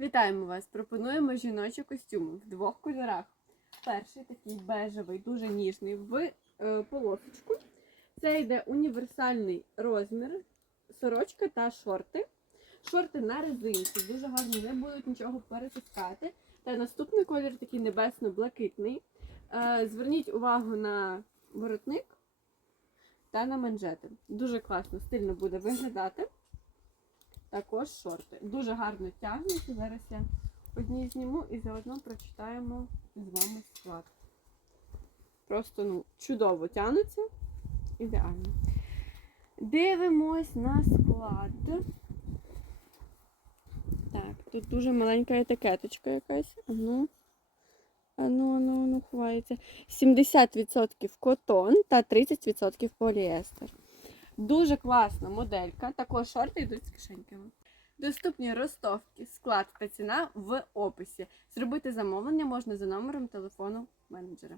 Вітаємо вас! Пропонуємо жіночі костюми в двох кольорах. Перший такий бежевий, дуже ніжний в е, полосочку. Це йде універсальний розмір, сорочка та шорти. Шорти на резинці, дуже гарні, не будуть нічого перетискати. Та наступний колір такий небесно-блакитний. Е, зверніть увагу на воротник та на манжети. Дуже класно, стильно буде виглядати. Також шорти. Дуже гарно тягнуться. Зараз я одні зніму і заодно прочитаємо з вами склад. Просто ну, чудово тягнуться. Ідеально. Дивимось на склад. Так, тут дуже маленька етикеточка якась. Ану. Ану, ану, ану, ховається. 70% котон та 30% поліестер. Дуже класна моделька. Також шорти йдуть з кишеньками. Доступні ростовки, склад та ціна в описі. Зробити замовлення можна за номером телефону менеджера.